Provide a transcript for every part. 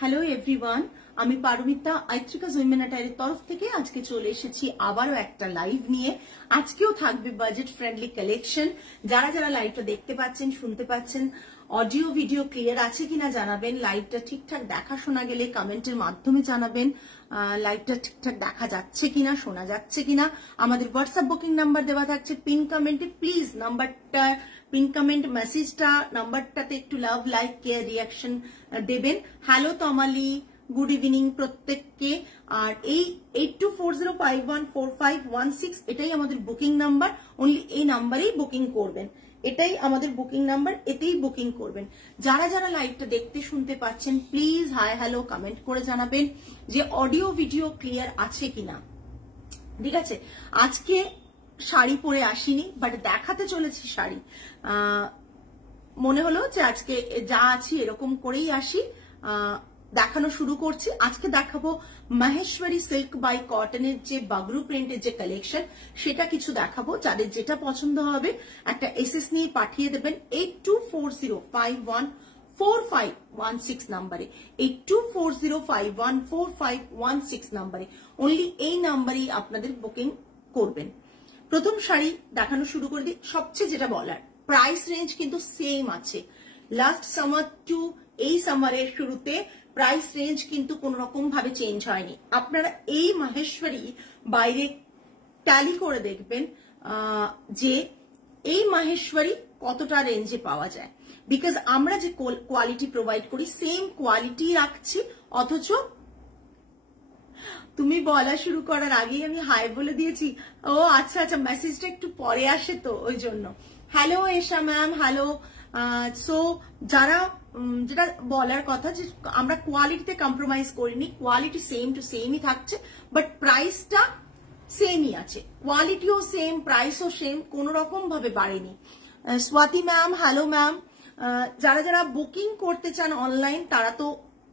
Hello everyone, আমি Paromita আইত্রিকাস women অ্যাটায়ারের তরফ থেকে আজকে চলে এসেছি আবারও একটা লাইভ নিয়ে। আজকেও থাকবে বাজেট ফ্রেন্ডলি কালেকশন। যারা যারা লাইভটা দেখতে পাচ্ছেন, শুনতে পাচ্ছেন, অডিও ভিডিও ক্লিয়ার আছে কিনা জানাবেন। লাইভটা ঠিকঠাক দেখা শোনা গেলে কমেন্টের মাধ্যমে জানাবেন। লাইভটা ঠিকঠাক দেখা যাচ্ছে কিনা, শোনা যাচ্ছে কিনা। আমাদের হোয়াটসঅ্যাপ বুকিং নাম্বার দেওয়া থাকছে পিন কমেন্টে। প্লিজ নাম্বারটা, পিন কমেন্ট মেসেজটা, নাম্বারটাতে একটু লাভ, লাইক, কেয়ার, রিয়াকশন দেবেন। হ্যালো তমালি, গুড ইভিনিং প্রত্যেককে। আর এই 8240514516 এটাই আমাদের বুকিং নাম্বার। অনলি এই নাম্বারেই বুকিং করবেন, এটাই আমাদের বুকিং নাম্বার, এতেই বুকিং করবেন। যারা যারা লাইভটা দেখতে শুনতে পাচ্ছেন প্লিজ হাই হ্যালো কমেন্ট করে জানাবেন যে অডিও ভিডিও ক্লিয়ার আছে কিনা। ঠিক আছে, আজকে শাড়ি পরে আসিনি, বাট দেখাতে চলেছি শাড়ি। মনে হলো যে আজকে যা আছি এরকম করেই আসি, দেখানো শুরু করছি। আজকে দেখাবো মাহেশ্বরী সিল্ক বাই কটনের যে বাগরু প্রিন্টের যে কালেকশন, সেটা কিছু দেখাবো। যাদের যেটা পছন্দ হবে একটা এসএস নিয়ে পাঠিয়ে দেবেন 8240514516 নাম্বারে, 8240514516 নাম্বারে। অনলি এই নাম্বারেই আপনাদের বুকিং করবেন। প্রথম শাড়ি দেখানো শুরু করে দিই। সবচেয়ে যেটা বলার, প্রাইস রেঞ্জ কিন্তু সেম আছে। লাস্ট সামার টু এই সামারের শুরুতে প্রাইস রেঞ্জ কিন্তু কোন রকম ভাবে চেঞ্জ হয়নি। আপনারা এই মাহেশ্বরী বাইরে ট্যালি করে দেখবেন যে এই মাহেশ্বরী কতটা রেঞ্জে পাওয়া যায়। বিকজ আমরা যে কোয়ালিটি প্রোভাইড করি সেম কোয়ালিটি রাখছি, অথচ তুমি বলা শুরু করার আগেই আমি হাই বলে দিয়েছি। ও আচ্ছা আচ্ছা, মেসেজটা একটু পরে আসে তো ওই জন্য। হ্যালো এশা ম্যাম, হ্যালো। সো যারা যেটা বলার কথা যে আমরা কোয়ালিটিতে কম্প্রোমাইজ করিনি, কোয়ালিটি সেম টু সেমই থাকছে, বাট প্রাইসটা সেমই আছে। কোয়ালিটিও সেম, প্রাইসও সেম, কোন রকম ভাবে বাড়েনি। Swati ma'am, hello ma'am. যারা যারা বুকিং করতে চান অনলাইন তারা তো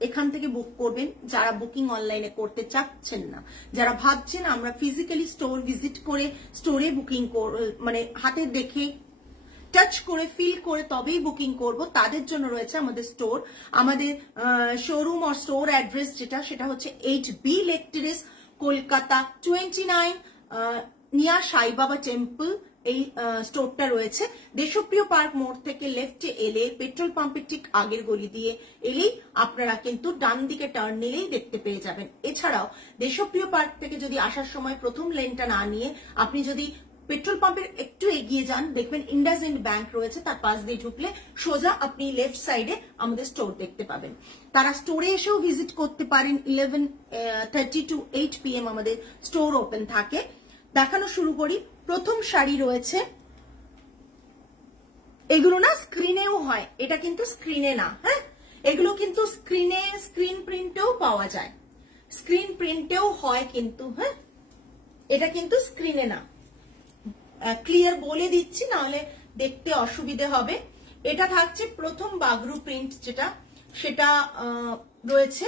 এখান থেকে বুক করবেন। যারা বুকিং অনলাইনে করতে চাচ্ছেন না, যারা ভাবছেন আমরা ফিজিক্যালি স্টোর ভিজিট করে স্টোরে বুকিং মানে হাতে দেখে টাচ করে ফিল করে তবেই বুকিং করব, তাদের জন্য রয়েছে আমাদের স্টোর। আমাদের শোরুম আর স্টোর অ্যাড্রেস যেটা, সেটা হচ্ছে 8B lake terrace, Kolkata 29 near সাই বাবা টেম্পল। এই স্টোরটা রয়েছে দেশপ্রিয় পার্ক মোড় থেকে লেফটে এলে পেট্রোল পাম্পের ঠিক আগের গলি দিয়ে এলেই আপনারা কিন্তু ডান দিকে টার্ন নিলেই দেখতে পেয়ে যাবেন। এছাড়াও দেশপ্রিয় পার্ক থেকে যদি আসার সময় প্রথম লেনটা না নিয়ে আপনি যদি পেট্রোল পাম্পের একটু এগিয়ে যান, দেখবেন ইন্ডাসইন্ড ব্যাংক রয়েছে, তার পাশ দিয়ে ঢুকলে সোজা আপনি লেফট সাইডে আমাদের স্টোর দেখতে পাবেন। তারা স্টোরে এসেও ভিজিট করতে পারেন। 11:30 to 8 PM আমাদের স্টোর ওপেন থাকে। দেখানো শুরু করি। প্রথম শাড়ি রয়েছে, এগুলো না স্ক্রিনেও হয়, এটা কিন্তু স্ক্রিনে না, হ্যাঁ, এগুলো কিন্তু স্ক্রিন প্রিন্টেও পাওয়া যায়, স্ক্রিন প্রিন্টেও হয় কিন্তু, হ্যাঁ, এটা কিন্তু স্ক্রিনে না। ক্লিয়ার বলে দিচ্ছি, নাহলে দেখতে অসুবিধে হবে। এটা থাকছে প্রথম বাগরু প্রিন্ট যেটা, সেটা রয়েছে,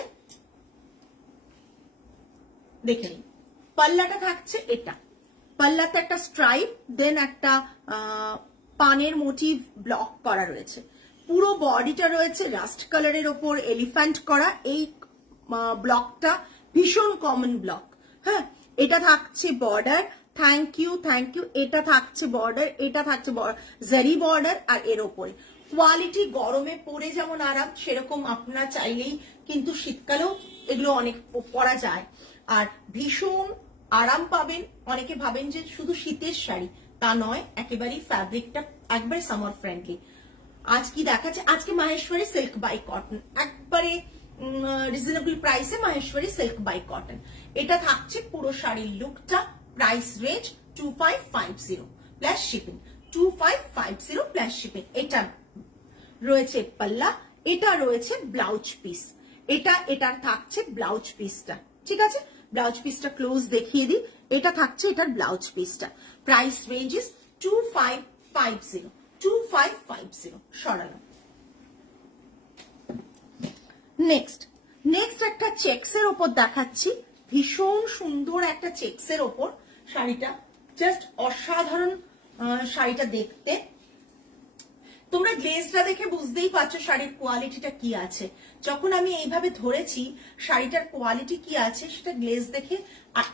দেখে নিন। পাল্লাটা থাকছে এটা, পাল্লাতে একটা স্ট্রাইপ, দেন একটা পানের মোটিভ ব্লক করা রয়েছে। পুরো বডিটা রয়েছে রাস্ট কালারের ওপর এলিফ্যান্ট করা। এই ব্লকটা ভীষণ কমন ব্লক, হ্যাঁ। এটা থাকছে border, thank you thank you. এটা থাকছে বর্ডার, এটা থাকছে জারি বর্ডার, আর এর ওপরে কোয়ালিটি গরমে পরে যেমন আরাম, সেরকম আপনারা চাইলেই কিন্তু শীতকালেও এগুলো অনেক পরা যায়, আর ভীষণ আরাম পাবেন। অনেকে ভাবেন যে শুধু শীতের শাড়ি, তা নয়, একেবারেই ফ্যাব্রিকটা একবারে সামার ফ্রেন্ডলি। আজ কি দেখাচ্ছে, আজকে মাহেশ্বরী সিল্ক বাই কটন, একবারে রিজনেবল প্রাইসে মাহেশ্বরী সিল্ক বাই কটন। এটা থাকছে পুরো শাড়ির লুকটা। Price range 2550 plus shipping, 2550 plus shipping. এটা রয়েছে পাল্লা, এটা রয়েছে ব্লাউজ পিস, এটার থাকছে ব্লাউজ পিসটা। ঠিক আছে, ব্লাউজ পিসটা ক্লোজ দেখিয়ে দিই। এটা থাকছে এটার ব্লাউজ পিসটা। প্রাইস রেঞ্জ ইজ 2550, 2550 সরানো। নেক্সট একটা চেক্সের ওপর দেখাচ্ছি, ভীষণ সুন্দর একটা চেক্সের ওপর শাড়িটা, জাস্ট অসাধারণ শাড়িটা দেখতে। তোমরা গ্লেজটা দেখে বুঝতেই পারছো শাড়ির কোয়ালিটিটা কি আছে। যখন আমি এইভাবে ধরেছি শাড়িটার কোয়ালিটি কি আছে সেটা গ্লেজ দেখে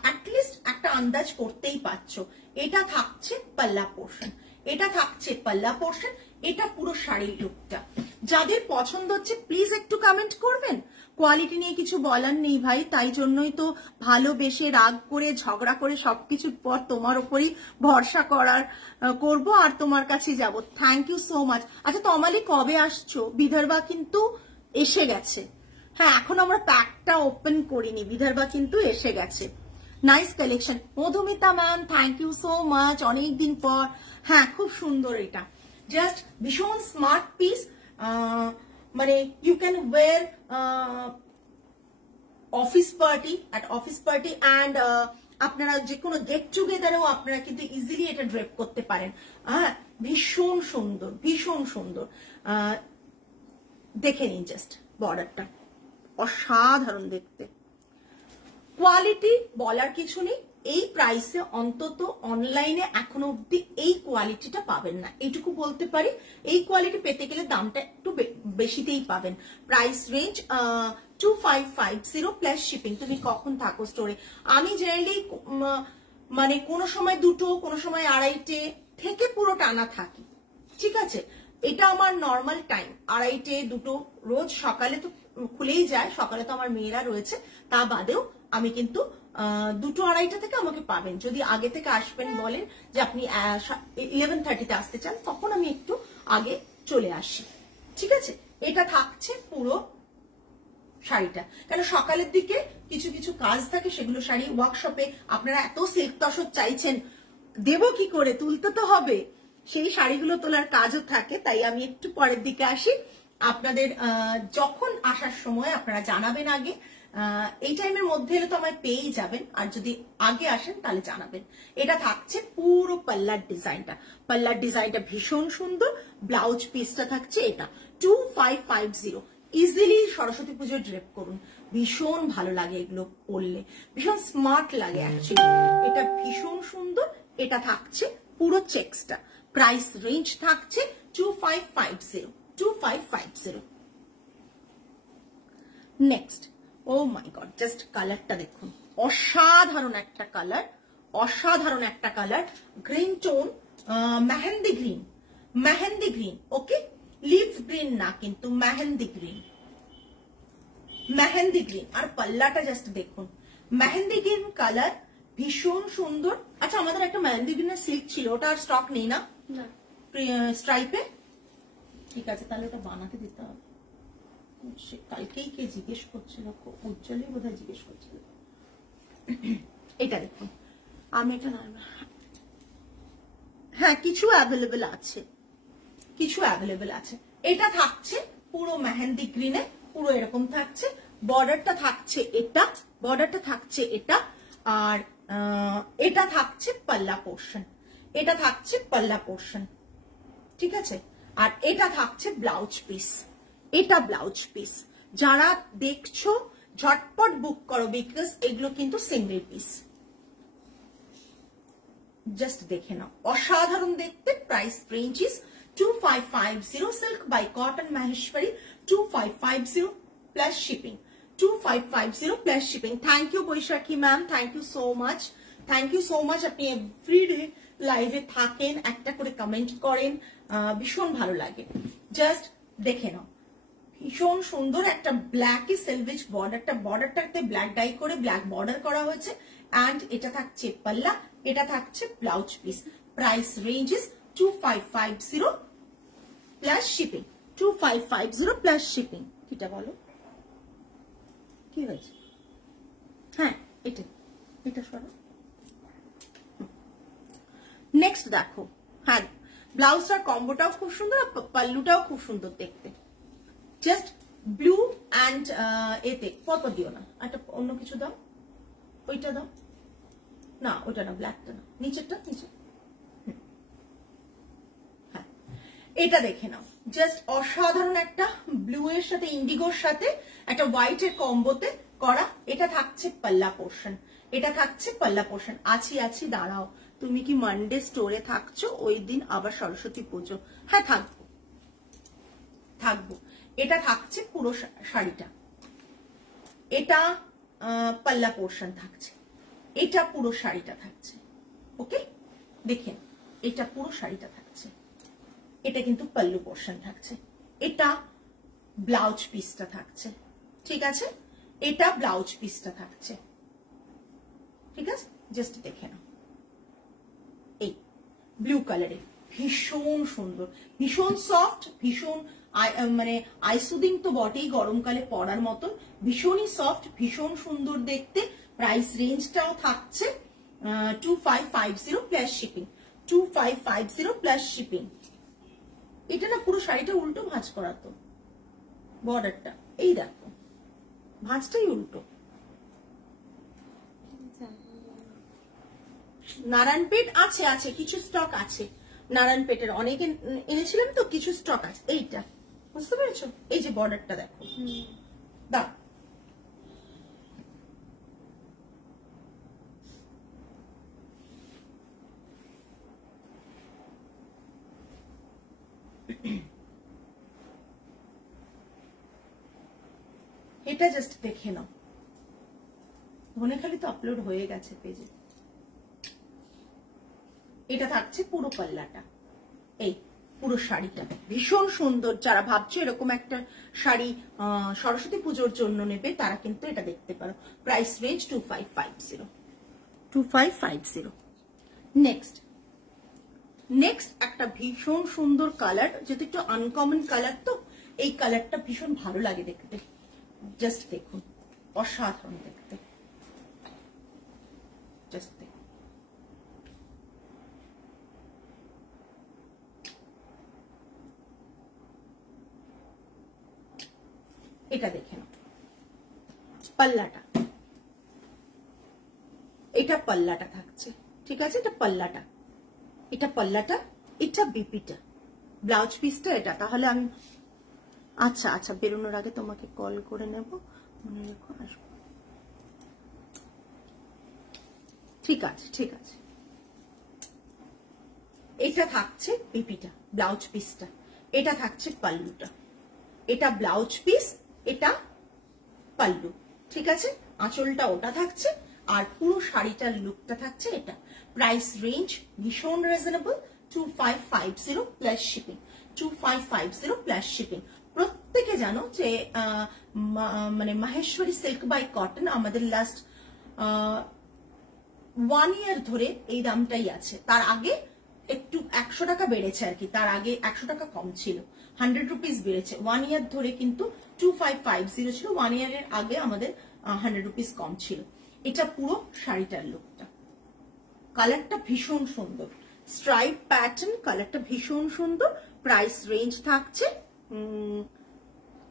অ্যাটলিস্ট একটা আন্দাজ করতেই পারছো। এটা থাকছে পাল্লা পোর্শন, এটা থাকছে পাল্লা পোর্শন, এটা পুরো শাড়ির লুকটা। যাদের পছন্দ হচ্ছে প্লিজ একটু কমেন্ট করবেন। কোয়ালিটি নিয়ে কিছু বলার নেই ভাই, তাই জন্যই তো ভালোবেসে রাগ করে ঝগড়া করে সবকিছুর পর তোমার উপরই ভরসা করব আর তোমার কাছে যাব। Thank you so much. আচ্ছা তমালি কবে আসছো? বিদর্ভা কিন্তু এসে গেছে। হ্যাঁ এখন আমরা প্যাকটা ওপেন করিনি, বিদর্ভা কিন্তু এসে গেছে। Nice collection. Madhumita ma'am thank you so much, অনেকদিন পর। হ্যাঁ খুব সুন্দর, এটা জাস্ট ভীষণ স্মার্ট পিস। মানে you can wear office party and আপনারা যে কোনো গেট টুগেদারেও আপনারা কিন্তু ইজিলি এটা ড্রেপ করতে পারেন। হ্যাঁ ভীষণ সুন্দর, ভীষণ সুন্দর। দেখে নিন জাস্ট বর্ডারটা, অসাধারণ দেখতে। কোয়ালিটি বলার কিছু নেই, এই প্রাইসে অন্তত অনলাইনে এখনো অব্দি এই কোয়ালিটিটা পাবেন না, এইটুকু বলতে পারি। এই কোয়ালিটি পেতে গেলে দামটা একটু বেশিতেই পাবেন। Price range 2550 plus shipping. তুমি কখন থাকো স্টোরে? আমি জেনারেলি মানে কোনো সময় দুটো, কোনো সময় আড়াইটে থেকে পুরো টানা থাকি, ঠিক আছে? এটা আমার নর্মাল টাইম, আড়াইটে দুটো। রোজ সকালে তো খুলেই যায়, সকালে তো আমার মেয়েরা রয়েছে, তা বাদেও আমি কিন্তু দুটো আড়াইটা থেকে আমাকে পাবেন। যদি আগে থেকে আসবেন বলেন যে আপনি 11:30-তে আসতে চান, তখন আমি একটু আগে চলে আসি, ঠিক আছে? এটা থাকছে পুরো শাড়িটা, কেন সকালের দিকে কিছু কিছু কাজ থাকে, সেগুলো শাড়ি ওয়ার্কশপে আপনারা এত সিল্ক তসর চাইছেন, দেবো কি করে, তুলতে তো হবে। সেই শাড়িগুলো তোলার কাজও থাকে, তাই আমি একটু পরের দিকে আসি। আপনাদের যখন আসার সময় আপনারা জানাবেন আগে। এই টাইমের মধ্যে এলে তো আমায় পেয়েই যাবেন, আর যদি আগে আসেন তাহলে জানাবেন। এটা থাকছে পুরো পাল্লার ডিজাইনটা, পাল্লার ডিজাইনটা ভীষণ সুন্দর। ব্লাউজ পিসটা থাকছে এটা 2550। ইজিলি সরস্বতী পুজো ড্রেপ করুন, ভীষণ ভালো লাগে এগুলো পরলে, ভীষণ স্মার্ট লাগে অ্যাকচুয়ালি। এটা ভীষণ সুন্দর। এটা থাকছে পুরো চেক্সটা। প্রাইস রেঞ্জ থাকছে 2550। Next, oh my god, just কালারটা দেখুন, অসাধারণ একটা কালার, অসাধারণ একটা colour. Green tone, mehendi green, mehendi green, okay? Leaf green না কিন্তু মেহেন্দি গ্রিন, মেহেন্দি গ্রিন। আর পাল্লাটা জাস্ট দেখুন, মেহেন্দি গ্রিন কালার, ভীষণ সুন্দর। আচ্ছা আমাদের একটা মেহেন্দি গ্রিনের সিল্ক ছিল, ওটা আর স্টক নেই না স্ট্রাইপে? ঠিক আছে, তাহলে ওটা বানাতে দিতে হবে। কালকেই কে জিজ্ঞেস করছিল, উজ্জ্বলই বোধহয় জিজ্ঞেস করছিল। এটা দেখুন, আমি এটা হ্যাঁ কিছু অ্যাভেলেবেল আছে, কিছু অ্যাভেলেবেল আছে। এটা থাকছে পুরো মেহেন্দি গ্রিনে, পুরো এরকম থাকছে। বর্ডারটা থাকছে এটা, বর্ডারটা থাকছে এটা, আর এটা থাকছে পাল্লা পোর্শন, এটা থাকছে পাল্লা পোর্শন, ঠিক আছে? আর এটা থাকছে ব্লাউজ পিস, এটা ব্লাউজ পিস। যারা দেখছো ঝটপট বুক করো, বিকজ এগুলো কিন্তু সিঙ্গেল পিস। জাস্ট দেখে নাও, অসাধারণ দেখতে। Price range is 2550। Silk by cotton Maheshwari 2550 plus shipping, 2550 plus shipping. Thank you Baishakhi ma'am, thank you so much, thank you so much. আপনি এভরিডে লাইভে থাকেন, একটা করে কমেন্ট করেন, ভীষণ ভালো লাগে। জাস্ট দেখে নাও, ভীষণ সুন্দর একটা ব্ল্যাকি সেলভেজ বর্ডারটা, বর্ডারটাতে ব্ল্যাক ডাই করে ব্ল্যাক বর্ডার করা হয়েছে। অ্যান্ড এটা থাকছে পাল্লা, এটা থাকছে blouse piece. Price range is 2550 plus shipping, 2550 plus shipping. কিটা বলো কি হয়েছে? হ্যাঁ এটা, এটা সরো। নেক্সট দেখো, হ্যাঁ ব্লাউজটার কম্বোটাও খুব সুন্দর, পাল্লুটাও খুব সুন্দর দেখতে। জাস্ট ব্লু অ্যান্ড এতে পরপর দিও না, একটা অন্য কিছু দাও, ওইটা দাও না, ওইটা না, ব্ল্যাকটা না, নিচেরটা, নিচে। হ্যাঁ এটা দেখে নাও, জাস্ট অসাধারণ একটা ব্লু এর সাথে ইন্ডিগোর সাথে একটা হোয়াইট এর কম্বোতে করা। এটা থাকছে পাল্লা পোর্শন, এটা থাকছে পাল্লা পোর্শন। আছি দাঁড়াও, তুমি কি মানডে স্টোরে থাকছো? ওই দিন আবার সরস্বতী পুজো? হ্যাঁ থাকবো, থাকবো। এটা থাকছে পুরো শাড়িটা, এটা পাল্লা পোর্শন থাকছে, এটা পুরো শাড়িটা থাকছে। ওকে, দেখেন এটা পুরো শাড়িটা থাকছে, এটা কিন্তু পাল্লু পোর্শন থাকছে, এটা ব্লাউজ পিসটা থাকছে, ঠিক আছে, এটা ব্লাউজ পিসটা থাকছে, ঠিক আছে। জাস্ট দেখে নাও, এই ব্লু কালারে ভীষণ সুন্দর, ভীষণ সফট, ভীষণ মানে আইসুদিং তো বটেই, গরমকালে পরার মতন, ভীষণই সফট, ভীষণ সুন্দর দেখতে। প্রাইস রেঞ্জটাও থাকছে 2550 প্লাস শিপিং, 2550 প্লাস শিপিং। এটা না পুরো শাড়িটা উল্টো ভাঁজ করা, তো বর্ডারটা এই দেখো ভাঁজটাই উল্টো। নারায়ণপেট আছে, আছে কিছু স্টক আছে, নারায়ণপেটের অনেক এনেছিলাম তো, কিছু স্টক আছে। এইটা বুঝতে পেরেছো, এই যে বর্ডারটা দেখো, দাও এটা জাস্ট দেখে নাও, মনে খালি তো আপলোড হয়ে গেছে পেজে। এটা থাকছে পুরো পাল্লাটা, এই পুরো শাড়িটা ভীষণ সুন্দর। যারা ভাবছো এরকম একটা শাড়ি সরস্বতী পুজোর জন্য নেবে, তারা কিন্তু এটা দেখতে পারো। Price range 2550। নেক্সট একটা ভীষণ সুন্দর কালার, যেহেতু একটু আনকমন কালার, তো এই কালারটা ভীষণ ভালো লাগে দেখতে। জাস্ট দেখুন, অসাধারণ দেখতে, জাস্ট দেখুন। এটা দেখে নাও পাল্লাটা, এটা পাল্লাটা থাকছে, ঠিক আছে, এটা পাল্লাটা, এটা পাল্লাটা, এটা বিপিটা, ব্লাউজ পিসটা এটা। তাহলে আমি আচ্ছা আচ্ছা বেরোনোর আগে তোমাকে কল করে নেব, মনে রেখো আসবো। ঠিক আছে ঠিক আছে, এটা থাকছে বিপিটা, ব্লাউজ পিসটা, এটা থাকছে পাল্লুটা, এটা ব্লাউজ পিস, এটা পাল্লু, ঠিক আছে। আঁচলটা ওটা থাকছে, আর পুরো শাড়িটার লুকটা থাকছে এটা। প্রাইস রেঞ্জ ভীষণ reasonable, 2550 plus shipping, 2550 plus shipping. প্রত্যেকে জানো যে মানে মাহেশ্বরী সিল্ক বাই কটন আমাদের লাস্ট 1 ইয়ার ধরে এই দামটাই আছে। তার আগে একটু 100 টাকা বেড়েছে আর কি, তার আগে 100 টাকা কম ছিল, 100 রুপিস বেড়েছে। 1 ইয়ার ধরে কিন্তু 2550 ছিল, 1 ইয়ারের আগে আমাদের 100 রুপিস কম ছিল। এটা পুরো শাড়িটার লুকটা, কালারটা ভীষণ সুন্দর, স্ট্রাইপ প্যাটার্ন, কালারটা ভীষণ সুন্দর। প্রাইস রেঞ্জ থাকছে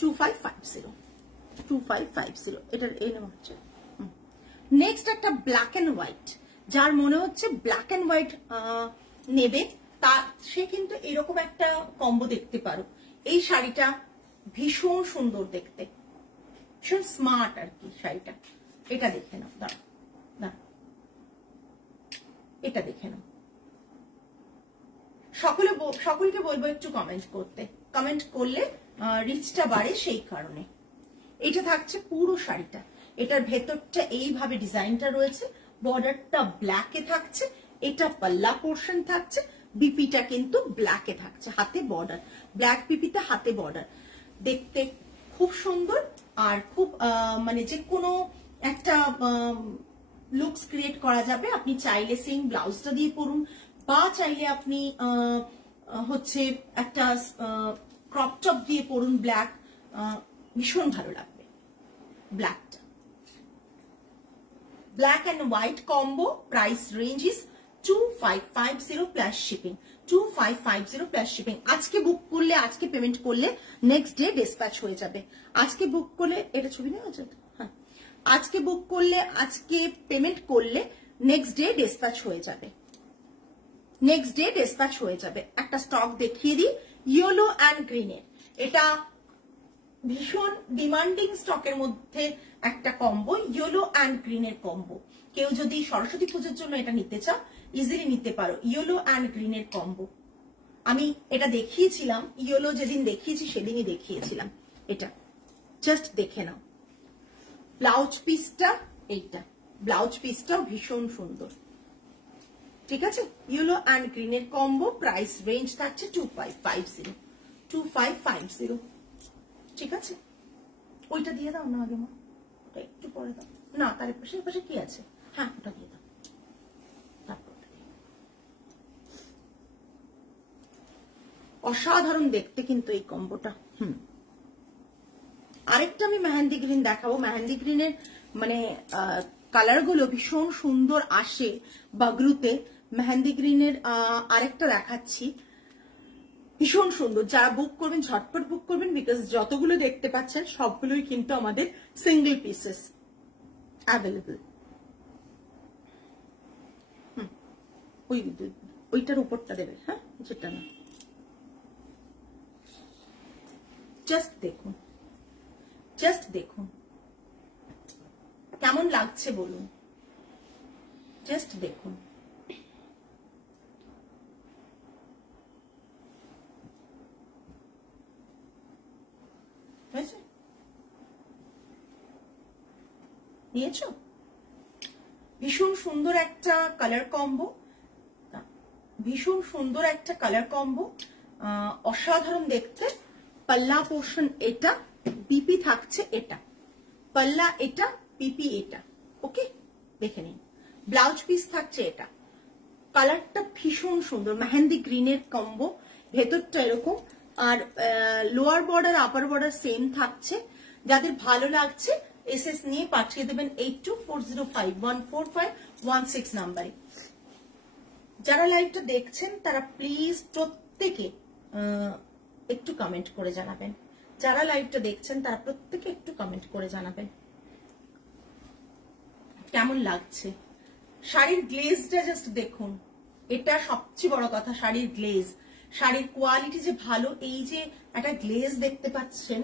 2550। এটার এই নাম হচ্ছে। নেক্সট একটা ব্ল্যাক এন্ড হোয়াইট, যার মনে হচ্ছে ব্ল্যাক এন্ড হোয়াইট নেবে, তা সে কিন্তু এরকম একটা কম্বো দেখতে পারো। এই শাড়িটা ভীষণ সুন্দর দেখতে, ভীষণ স্মার্ট আর কি শাড়িটা। এটা দেখে নাও, দাঁড়া দাঁড়া, এটা দেখে নাও। সকলকে বলবো একটু কমেন্ট করতে, কমেন্ট করলে রিচটা বাড়ে, সেই কারণে। এটা থাকছে পুরো শাড়িটা, এটার ভেতরটা এইভাবে ডিজাইনটা রয়েছে, বর্ডারটা ব্ল্যাকে থাকছে, এটা পাল্লা পোর্শন থাকছে, বিপিটা কিন্তু ব্ল্যাকে থাকছে, হাতে বর্ডার, ব্ল্যাক বিপিতে হাতে বর্ডার। দেখতে খুব সুন্দর, আর খুব মানে যে কোনো একটা লুকস ক্রিয়েট করা যাবে। আপনি চাইলে সেম ব্লাউজটা দিয়ে পরুন, বা চাইলে আপনি হচ্ছে একটা ক্রপ টপ দিয়ে পরুন ব্ল্যাক, ভীষণ ভালো লাগবে ব্ল্যাকটা। Black and white combo, price range is 2550 plus shipping, 2550 plus shipping. আজকে বুক করলে, আজকে পেমেন্ট করলে নেক্সট ডে ডিসপ্যাচ হয়ে যাবে। আজকে বুক করলে, এটা ছবি নেওয়া যাবে, হ্যাঁ, আজকে বুক করলে, আজকে পেমেন্ট করলে নেক্সট ডে ডিসপ্যাচ হয়ে যাবে, নেক্সট ডে ডিসপ্যাচ হয়ে যাবে। একটা স্টক দেখিয়ে দিই, ইয়েলো অ্যান্ড গ্রিনের, এটা ভীষণ ডিমান্ডিং স্টকের মধ্যে একটা কম্বো, ইয়েলো অ্যান্ড গ্রিনের কম্বো। কেউ যদি সরস্বতী পুজোর জন্য এটা নিতে চাও, ইজিলি নিতে পারো, ইয়েলো অ্যান্ড গ্রিনের কম্বো। আমি এটা দেখিয়েছিলাম, ইয়েলো যেদিন দেখিয়েছি সেদিনই দেখিয়েছিলাম। এটা জাস্ট দেখে নাও। ব্লাউজ পিসটা এইটা, ব্লাউজ পিসটাও ভীষণ সুন্দর, ঠিক আছে। ইয়েলো অ্যান্ড গ্রিনের কম্বো, প্রাইস রেঞ্জ থাকছে 2550, 2550, ঠিক আছে। ওইটা দিয়ে দাও না আগে মা, ওটা একটু পরে দাও না, তার পাশে পাশে কি আছে, হ্যাঁ ওটা দিয়ে দাও। অসাধারণ দেখতে কিন্তু এই কম্বোটা। আরেকটা আমি মেহেন্দি গ্রিন দেখাবো। মেহেন্দি গ্রিনের মানে কালার গুলো ভীষণ সুন্দর আসে বাগরুতে। মেহেন্দি গ্রিনের আরেকটা দেখাচ্ছি, ভীষণ সুন্দর। যারা বুক করবেন ঝটপট বুক করবেন, বিকজ যতগুলো দেখতে পাচ্ছেন সবগুলোই কিন্তু আমাদের সিঙ্গেল পিসেস অ্যাভেলেবল। ওইটার উপরটা দেবে, হ্যাঁ যেটা না। জাস্ট দেখুন, জাস্ট দেখুন কেমন লাগছে বলুন, জাস্ট দেখুন। নিয়েছো? ভীষণ সুন্দর একটা কালার কম্বো, ভীষণ সুন্দর একটা কালার কম্বো, অসাধারণ দেখতে। পাল্লা পোর্শন এটা, বিপি থাকছে এটা, পাল্লা এটা, বিপি এটা, ওকে দেখে নিন। ব্লাউজ পিস থাকছে এটা, কালারটা ভীষণ সুন্দর, মেহেন্দি গ্রিনের কম্বো, ভেতরটা এরকম, আর lower border upper border same থাকছে। যাদের ভালো লাগছে এসএস নিয়ে পাঠিয়ে দেবেন 8240514516 নাম্বারে। যারা লাইভটা দেখছেন তারা প্লিজ প্রত্যেকে একটু কমেন্ট করে জানাবেন। যারা লাইভটা দেখছেন তারা প্রত্যেকে একটু কমেন্ট করে জানাবেন কেমন লাগছে। শাড়ির গ্লেজটা জাস্ট দেখুন, এটা সবচেয়ে বড় কথা। শাড়ির গ্লেজ, শাড়ির কোয়ালিটি যে ভালো, এই যে একটা গ্লেজ দেখতে পাচ্ছেন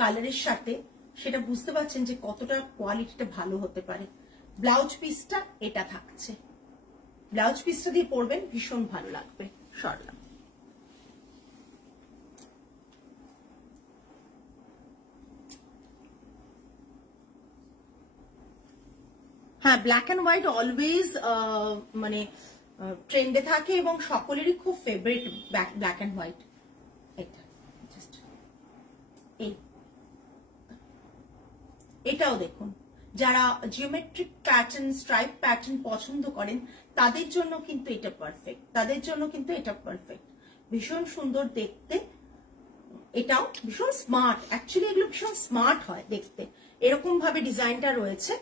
কালারের সাথে, সেটা বুঝতে পারছেন যে কতটা কোয়ালিটিটা ভালো হতে পারে। ব্লাউজ পিসটা এটা থাকছে, ব্লাউজ পিসটা দিয়ে পরবেন ভীষণ ভালো লাগবে। সরলাম, হ্যাঁ ব্ল্যাক অ্যান্ড হোয়াইট অলওয়েজ মানে ট্রেন্ডে থাকে এবং সকলেরই খুব ফেভারিট ব্ল্যাক অ্যান্ড হোয়াইট। এটা জাস্ট এটাও দেখুন, যারা জিওমেট্রিক প্যাটার্ন, স্ট্রাইপ প্যাটার্ন পছন্দ করেন তাদের জন্য কিন্তু এটা পারফেক্ট, তাদের জন্য কিন্তু এটা পারফেক্ট। ভীষণ সুন্দর দেখতে, এটাও ভীষণ স্মার্ট। অ্যাকচুয়ালি এগুলো ভীষণ স্মার্ট হয় দেখতে। এরকম ভাবে ডিজাইনটা রয়েছে,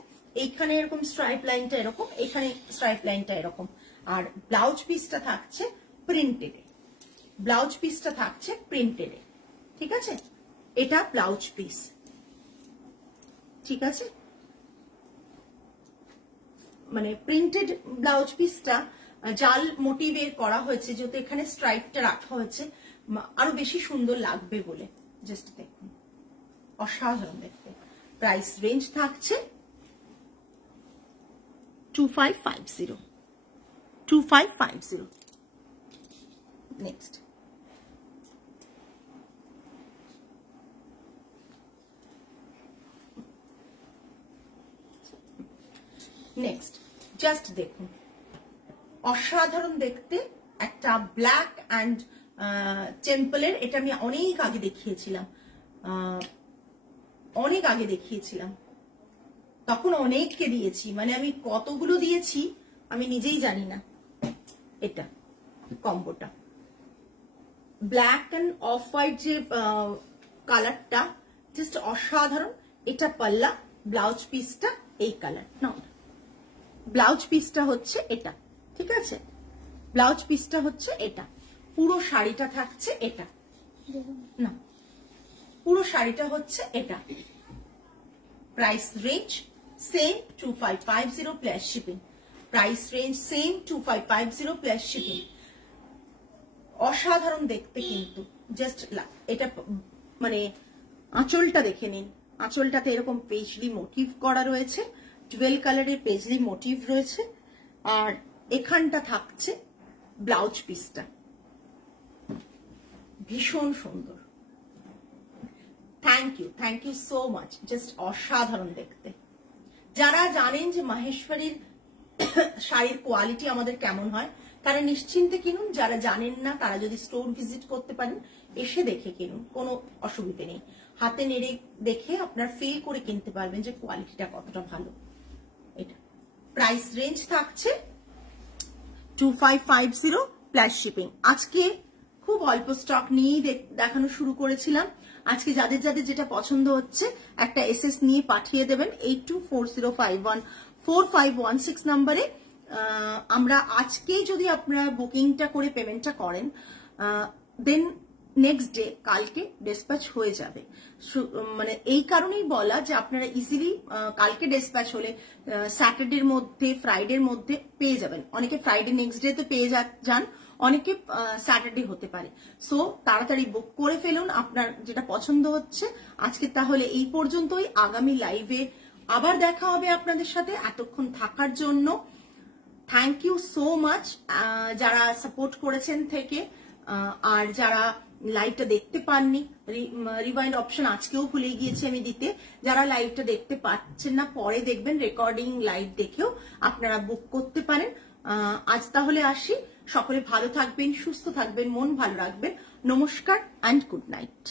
এইখানে এরকম স্ট্রাইপ লাইনটা এরকম, এখানে স্ট্রাইপ লাইনটা এরকম, আর ব্লাউজ পিসটা থাকছে প্রিন্টেড, ব্লাউজ পিসটা থাকছে প্রিন্টেড, ঠিক আছে। এটা ব্লাউজ পিস, ঠিক আছে, মানে প্রিন্টেড ব্লাউজ পিসটা জাল মোটিভের করা হয়েছে, যেহেতু এখানে স্ট্রাইপটা রাখা হয়েছে আরো বেশি সুন্দর লাগবে বলে। জাস্ট দেখুন, অসাধারণ দেখতে। প্রাইস রেঞ্জ থাকছে 2550, 2550। নেক্সট নেক্সট জাস্ট দেখুন, অসাধারণ দেখতে একটা ব্ল্যাক অ্যান্ড টেম্পলের। এটা আমি অনেক আগে দেখিয়েছিলাম, অনেক আগে দেখিয়েছিলাম, তখন অনেককে দিয়েছি, মানে আমি কতগুলো দিয়েছি আমি নিজেই জানি না। এটা কম্বোটা ব্ল্যাক অ্যান্ড অফ হোয়াইট যে কালারটা জাস্ট অসাধারণ। এটা পাল্লা, ব্লাউজ পিসটা এই কালার না, ব্লাউজ পিসটা হচ্ছে এটা, ঠিক আছে, ব্লাউজ পিসটা হচ্ছে এটা, পুরো শাড়িটা থাকছে এটা না, পুরো শাড়িটা হচ্ছে এটা। Price range same 2550 plus shipping, price range same 2550 plus shipping. অসাধারণ দেখতে কিন্তু, জাস্ট এটা মানে আঁচলটা দেখে নিন, আঁচলটাতে এরকম পেজলি মোটিভ করা রয়েছে, 12 কালারের পেজলি মোটিভ রয়েছে, আর এখানটা থাকছে ব্লাউজ পিসটা, ভীষণ সুন্দর। Thank you so much, just অসাধারণ দেখতে। যারা জানেন যে মাহেশ্বরীর শাড়ির কোয়ালিটি আমাদের কেমন হয় তারা নিশ্চিন্তে কিনুন, যারা জানেন না তারা যদি স্টোর ভিজিট করতে পারেন, এসে দেখে কিনুন, কোনো অসুবিধে নেই। হাতে নেড়ে দেখে আপনার ফিল করে কিনতে পারবেন যে কোয়ালিটিটা কতটা ভালো। এটা প্রাইস রেঞ্জ থাকছে 2550 প্লাস শিপিং। আজকে খুব অল্প স্টক নিয়েই দেখানো শুরু করেছিলাম। আজকে যাদের যাদের যেটা পছন্দ হচ্ছে একটা এসএস নিয়ে পাঠিয়ে দেবেন 8240514516 নম্বরে। আমরা আজকে যদি আপনারা বুকিংটা করে পেমেন্টটা করেন, দেন নেক্সট ডে কালকে ডিসপ্যাচ হয়ে যাবে। মানে এই কারণেই বলা যে আপনারা ইজিলি কালকে ডিসপ্যাচ হলে স্যাটারডের মধ্যে ফ্রাইডের মধ্যে পেয়ে যাবেন। অনেকে ফ্রাইডে নেক্সট ডে তো পেয়ে যান, অনেকে স্যাটারডে হতে পারে। সো তাড়াতাড়ি বুক করে ফেলুন আপনার যেটা পছন্দ হচ্ছে। আজকে তাহলে এই পর্যন্তই, আগামী লাইভে আবার দেখা হবে আপনাদের সাথে। এতক্ষণ থাকার জন্য থ্যাংক ইউ সো মাচ, যারা সাপোর্ট করেছেন থেকে। আর যারা লাইভটা দেখতে পাননি, রিওয়াইন্ড অপশন আজকেও ভুলে গিয়েছি আমি দিতে। যারা লাইভটা দেখতে পাচ্ছেন না, পরে দেখবেন রেকর্ডিং লাইভ দেখেও আপনারা বুক করতে পারেন। আজ তাহলে আসি, সকলে ভালো থাকবেন, সুস্থ থাকবেন, মন ভালো রাখবেন। নমস্কার অ্যান্ড গুড নাইট।